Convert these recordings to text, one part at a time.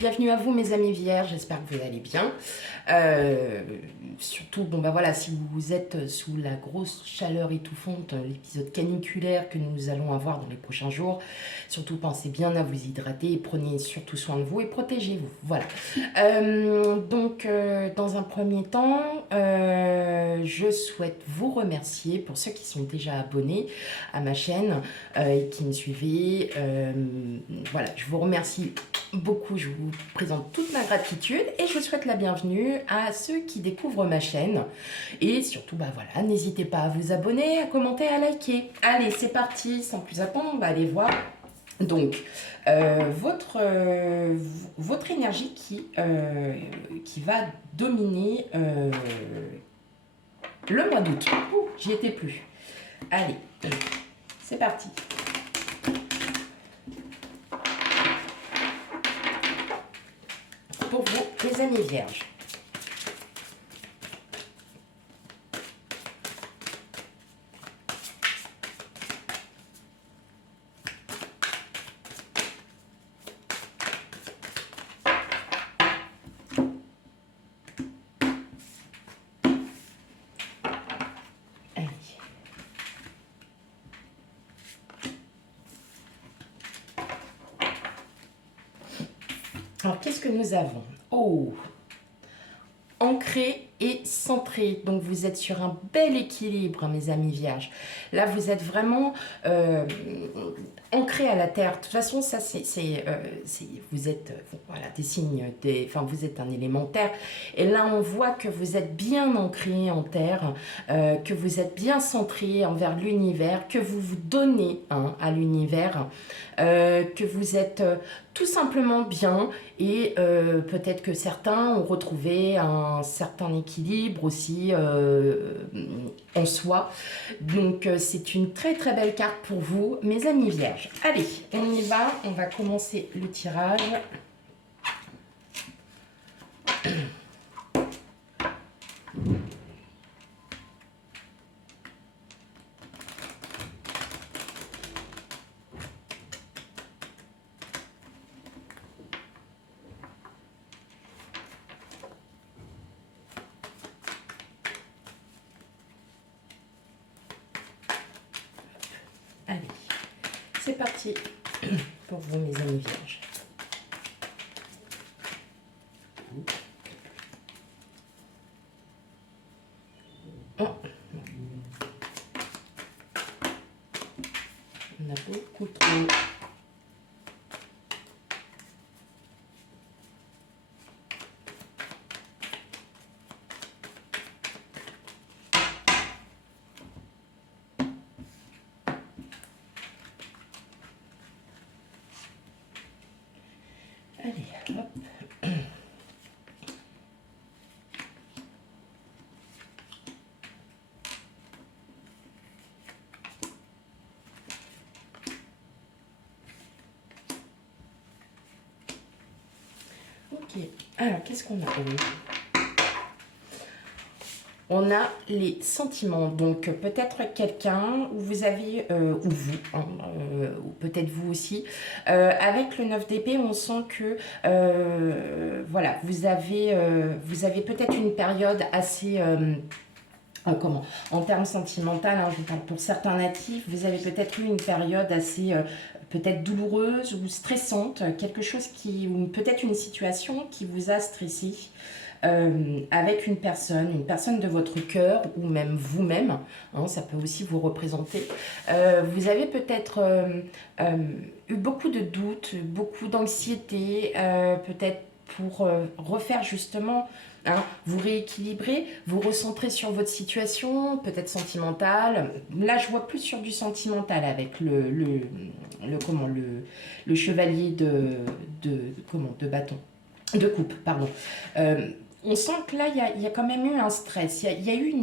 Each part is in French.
Bienvenue à vous mes amis vierges, j'espère que vous allez bien. Surtout, bon bah voilà, si vous êtes sous la grosse chaleur étouffante, l'épisode caniculaire que nous allons avoir dans les prochains jours, surtout pensez bien à vous hydrater et prenez surtout soin de vous et protégez-vous. Voilà. Dans un premier temps, je souhaite vous remercier pour ceux qui sont déjà abonnés à ma chaîne et qui me suivez. Voilà, je vous remercie beaucoup, je vous présente toute ma gratitude et je souhaite la bienvenue à ceux qui découvrent ma chaîne. Et surtout, bah voilà, n'hésitez pas à vous abonner, à commenter, à liker. Allez, c'est parti, sans plus attendre, on va aller voir. Donc, votre énergie qui va dominer le mois d'août. J'y étais plus. Allez, c'est parti. Pour vous, les amis vierges. Allez. Alors, qu'est-ce que nous avons? Oh, ancré et centré. Donc, vous êtes sur un bel équilibre, mes amis vierges. Là, vous êtes vraiment ancré à la terre. De toute façon, ça, vous êtes voilà, des signes, enfin, vous êtes un élémentaire. Et là, on voit que vous êtes bien ancré en terre, que vous êtes bien centré envers l'univers, que vous vous donnez à l'univers, que vous êtes tout simplement bien et peut-être que certains ont retrouvé un certain équilibre aussi en soi. Donc c'est une très très belle carte pour vous, mes amis vierges. Allez, on y va, on va commencer le tirage. Allez, c'est parti pour vous, mes amis vierges. Oh. On a beaucoup trop. Allez, hop. Ok, alors qu'est-ce qu'on a? On a les sentiments, donc peut-être quelqu'un, ou vous avez, ou vous, ou peut-être vous aussi, avec le 9 d'épée, on sent que, voilà, vous avez peut-être une période assez... comment, en termes sentimentaux, hein, je vous parle pour certains natifs, vous avez peut-être eu une période assez peut-être douloureuse ou stressante, quelque chose qui, ou peut-être une situation qui vous a stressé avec une personne de votre cœur ou même vous-même, hein, ça peut aussi vous représenter. Vous avez peut-être eu beaucoup de doutes, beaucoup d'anxiété, peut-être pour refaire justement, hein, vous rééquilibrer, vous recentrer sur votre situation, peut-être sentimentale. Là, je vois plus sur du sentimental avec le chevalier de bâton, de coupe, pardon. On sent que là, il y a quand même eu un stress. Il y a eu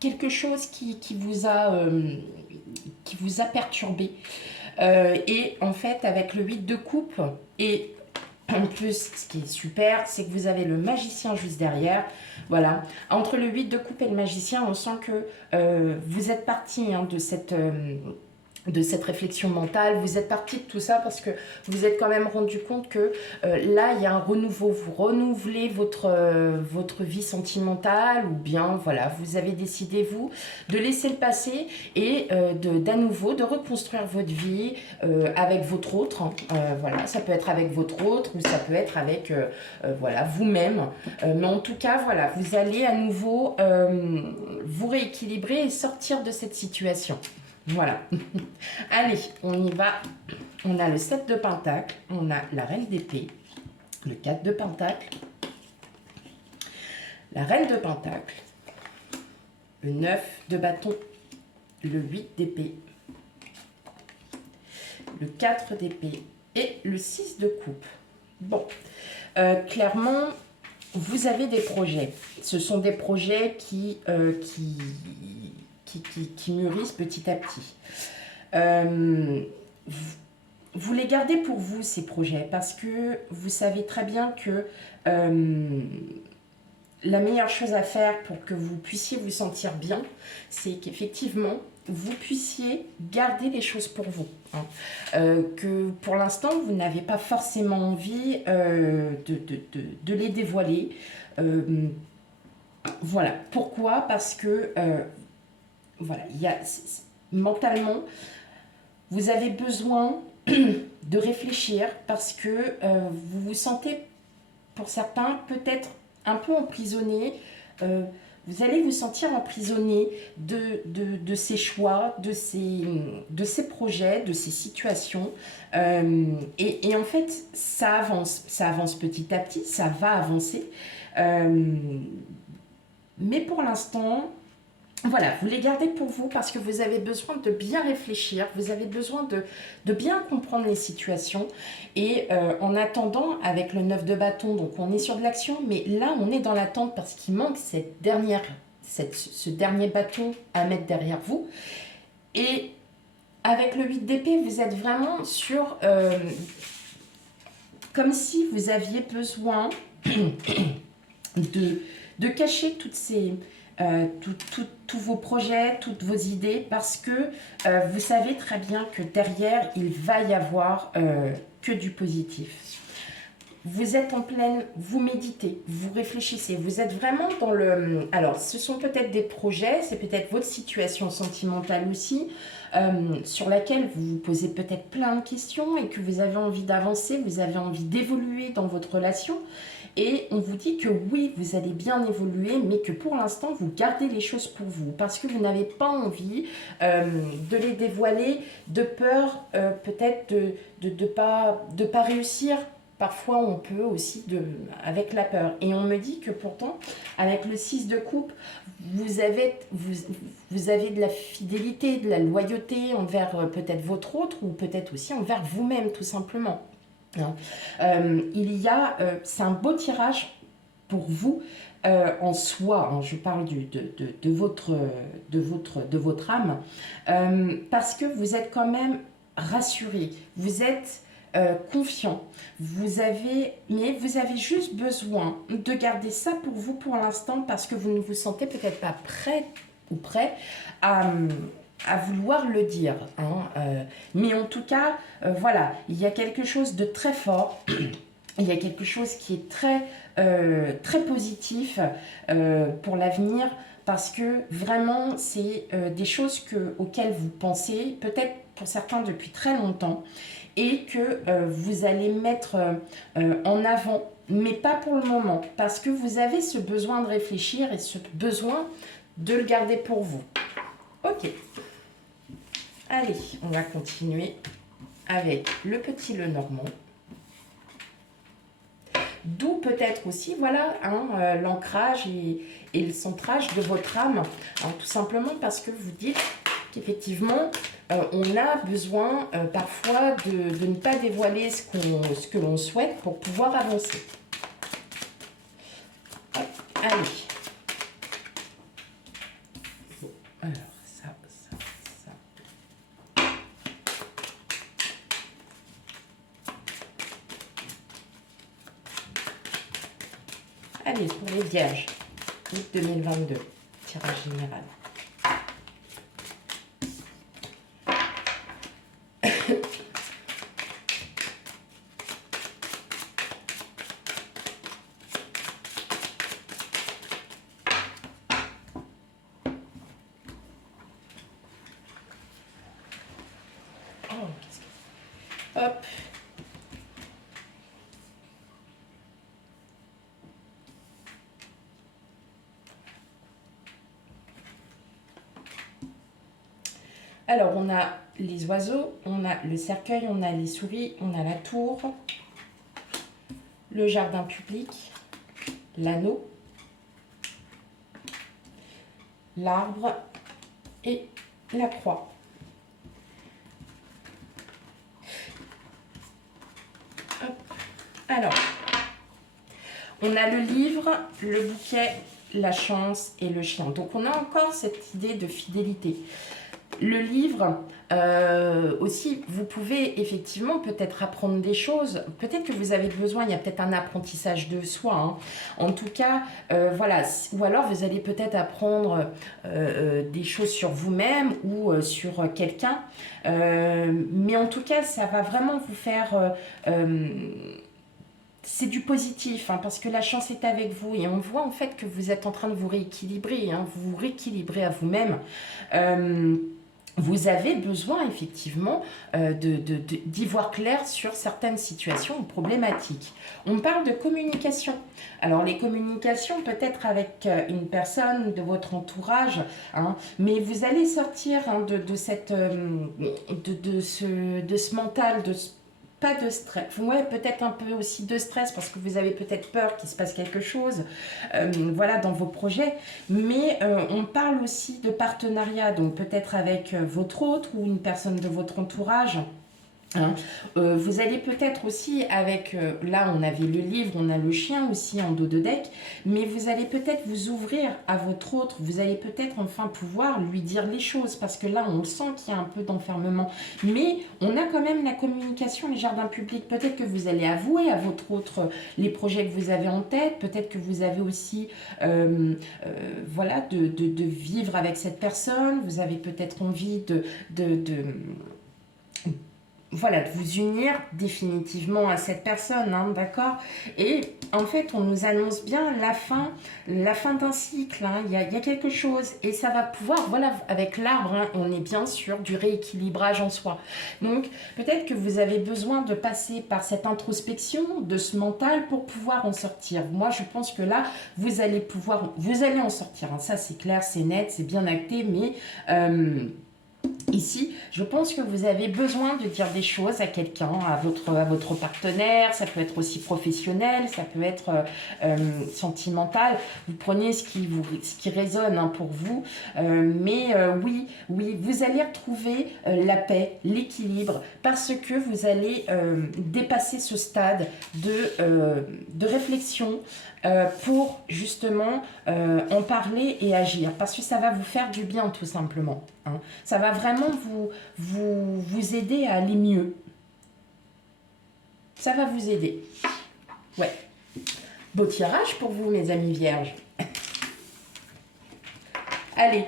quelque chose qui vous a perturbé. Et en fait, avec le 8 de coupe, et en plus, ce qui est super, c'est que vous avez le magicien juste derrière. Voilà. Entre le 8 de coupe et le magicien, on sent que vous êtes parti de cette... de cette réflexion mentale, vous êtes parti de tout ça parce que vous êtes quand même rendu compte que là, il y a un renouveau, vous renouvelez votre vie sentimentale ou bien, voilà, vous avez décidé, vous, de laisser le passé et d'à nouveau, de reconstruire votre vie avec votre autre, hein. Voilà, ça peut être avec votre autre ou ça peut être avec, voilà, vous-même. Mais en tout cas, voilà, vous allez à nouveau vous rééquilibrer et sortir de cette situation. Voilà. Allez, on y va. On a le 7 de Pentacle, on a la Reine d'épée, le 4 de Pentacle, la Reine de Pentacle, le 9 de bâton, le 8 d'épée, le 4 d'épée et le 6 de coupe. Bon, clairement, vous avez des projets. Ce sont des projets qui mûrissent petit à petit. Vous les gardez pour vous, ces projets, parce que vous savez très bien que la meilleure chose à faire pour que vous puissiez vous sentir bien, c'est qu'effectivement, vous puissiez garder les choses pour vous. Hein. Que pour l'instant, vous n'avez pas forcément envie de les dévoiler. Voilà. Pourquoi? Parce que voilà, mentalement, vous avez besoin de réfléchir parce que vous vous sentez, pour certains, peut-être un peu emprisonné. Vous allez vous sentir emprisonné de ces choix, de ces projets, de ces situations. Et en fait, ça avance petit à petit, ça va avancer. Mais pour l'instant, voilà, vous les gardez pour vous parce que vous avez besoin de bien réfléchir, vous avez besoin de bien comprendre les situations. Et en attendant, avec le 9 de bâton, donc on est sur de l'action, mais là on est dans l'attente parce qu'il manque ce dernier bâton à mettre derrière vous. Et avec le 8 d'épée, vous êtes vraiment sur... comme si vous aviez besoin de cacher toutes ces... tous vos projets, toutes vos idées, parce que vous savez très bien que derrière, il va y avoir que du positif. Vous êtes en pleine, vous méditez, vous réfléchissez, vous êtes vraiment dans le... Alors, ce sont peut-être des projets, c'est peut-être votre situation sentimentale aussi, sur laquelle vous vous posez peut-être plein de questions et que vous avez envie d'avancer, vous avez envie d'évoluer dans votre relation. Et on vous dit que oui, vous allez bien évoluer, mais que pour l'instant, vous gardez les choses pour vous. Parce que vous n'avez pas envie de les dévoiler, de peur peut-être de pas réussir. Parfois, on peut aussi avec la peur. Et on me dit que pourtant, avec le 6 de coupe, vous avez de la fidélité, de la loyauté envers peut-être votre autre ou peut-être aussi envers vous-même, tout simplement. C'est un beau tirage pour vous en soi, hein, je parle de votre âme, parce que vous êtes quand même rassuré, vous êtes confiant, mais vous avez juste besoin de garder ça pour vous pour l'instant parce que vous ne vous sentez peut-être pas prêt ou prêt à vouloir le dire. Hein. Mais en tout cas, voilà, il y a quelque chose de très fort, il y a quelque chose qui est très positif pour l'avenir, parce que vraiment, c'est des choses auxquelles vous pensez, peut-être pour certains depuis très longtemps, et que vous allez mettre en avant, mais pas pour le moment, parce que vous avez ce besoin de réfléchir et ce besoin de le garder pour vous. Ok. Allez, on va continuer avec le petit Lenormand. D'où peut-être aussi, voilà, hein, l'ancrage et le centrage de votre âme. Hein, tout simplement parce que vous dites qu'effectivement, on a besoin parfois de ne pas dévoiler ce que l'on souhaite pour pouvoir avancer. Allez. Bon, alors, ça. Allez, pour les vierges, août 2022, tirage général. Hop. Alors, on a les oiseaux, on a le cercueil, on a les souris, on a la tour, le jardin public, l'anneau, l'arbre et la croix. Hop. Alors, on a le livre, le bouquet, la chance et le chien. Donc, on a encore cette idée de fidélité. Le livre, aussi, vous pouvez effectivement peut-être apprendre des choses. Peut-être que vous avez besoin, il y a peut-être un apprentissage de soi. Hein. En tout cas, voilà. Ou alors, vous allez peut-être apprendre des choses sur vous-même ou sur quelqu'un. Mais en tout cas, ça va vraiment vous faire... c'est du positif, hein, parce que la chance est avec vous. Et on voit en fait que vous êtes en train de vous rééquilibrer. Hein, vous vous rééquilibrez à vous-même. Vous avez besoin effectivement d'y voir clair sur certaines situations ou problématiques. On parle de communication. Alors les communications peut-être avec une personne de votre entourage, hein, mais vous allez sortir hein, de ce mental, pas de stress, ouais, peut-être un peu aussi de stress parce que vous avez peut-être peur qu'il se passe quelque chose, voilà, dans vos projets. Mais on parle aussi de partenariat, donc peut-être avec votre hôte ou une personne de votre entourage. Hein. Vous allez peut-être aussi avec, là on avait le livre, on a le chien aussi en dos de deck, mais vous allez peut-être vous ouvrir à votre autre, vous allez peut-être enfin pouvoir lui dire les choses, parce que là on sent qu'il y a un peu d'enfermement, mais on a quand même la communication, les jardins publics, peut-être que vous allez avouer à votre autre les projets que vous avez en tête, peut-être que vous avez aussi, voilà, de vivre avec cette personne, vous avez peut-être envie voilà, de vous unir définitivement à cette personne, hein, d'accord? Et en fait, on nous annonce bien la fin d'un cycle, hein, il y a quelque chose, et ça va pouvoir, voilà, avec l'arbre, hein, on est bien sûr du rééquilibrage en soi. Donc, peut-être que vous avez besoin de passer par cette introspection de ce mental pour pouvoir en sortir. Moi, je pense que là, vous allez en sortir, hein, ça c'est clair, c'est net, c'est bien acté, mais... ici, je pense que vous avez besoin de dire des choses à quelqu'un, à votre partenaire, ça peut être aussi professionnel, ça peut être sentimental. Vous prenez ce qui résonne hein, pour vous, mais oui, vous allez retrouver la paix, l'équilibre, parce que vous allez dépasser ce stade de réflexion, pour justement en parler et agir, parce que ça va vous faire du bien tout simplement. Hein. Ça va vraiment vous aider à aller mieux. Ça va vous aider. Ouais. Beau tirage pour vous, mes amis vierges. Allez,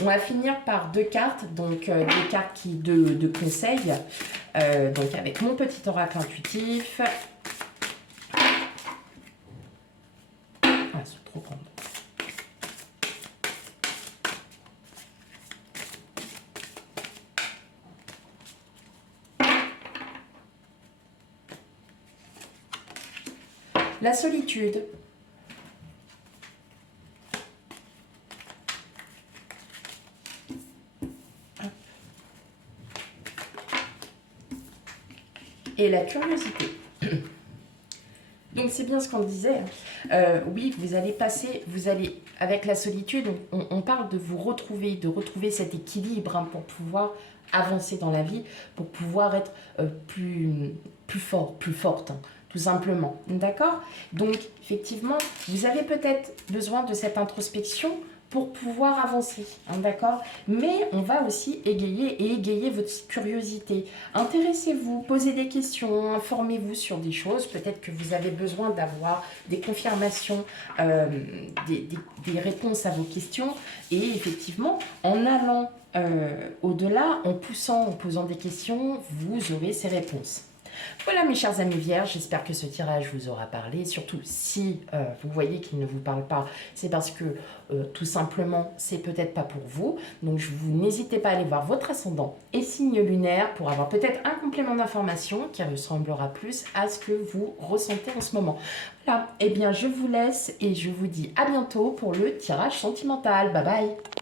on va finir par 2 cartes, donc 2 cartes de conseils, donc avec mon petit oracle intuitif. C'est trop grand. La solitude. Et la curiosité. Donc c'est bien ce qu'on disait. Oui, vous allez avec la solitude, on parle de vous retrouver, de retrouver cet équilibre hein, pour pouvoir avancer dans la vie, pour pouvoir être plus fort, plus forte. Hein, tout simplement, d'accord? Donc, effectivement, vous avez peut-être besoin de cette introspection pour pouvoir avancer, hein, d'accord? Mais on va aussi égayer votre curiosité. Intéressez-vous, posez des questions, informez-vous sur des choses. Peut-être que vous avez besoin d'avoir des confirmations, des réponses à vos questions. Et effectivement, en allant au-delà, en posant des questions, vous aurez ces réponses. Voilà mes chers amis vierges, j'espère que ce tirage vous aura parlé. Et surtout, si vous voyez qu'il ne vous parle pas, c'est parce que tout simplement, c'est peut-être pas pour vous. Donc, vous n'hésitez pas à aller voir votre ascendant et signe lunaire pour avoir peut-être un complément d'information qui ressemblera plus à ce que vous ressentez en ce moment. Voilà, eh bien je vous laisse et je vous dis à bientôt pour le tirage sentimental. Bye bye!